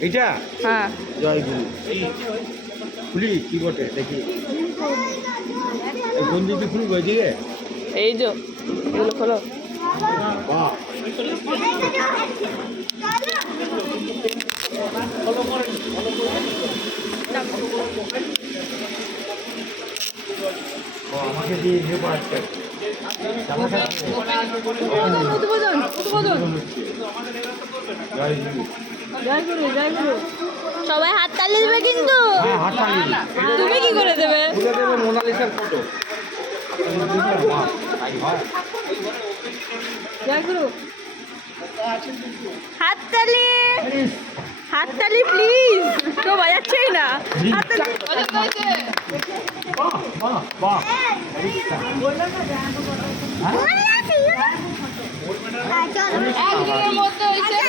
এটা হ্যাঁ। জয় গুরু খুলি কি বটে? দেখি। কোন দিকে খুলবো এদিকে এই যে এগুলো খোলো। আমাকে দিয়ে উদ্বোধন উদ্বোধন সবাই হাত তালি দেবে কিন্তু। হ্যাঁ তুমি কি করে দেবে? মোনালিসার ফটো জয় গুরু। হাত তালি। হাত তালি প্লিজ তো বাজাচ্ছেই না। হাততালি বাহ বাহ বাহ। হয়েছে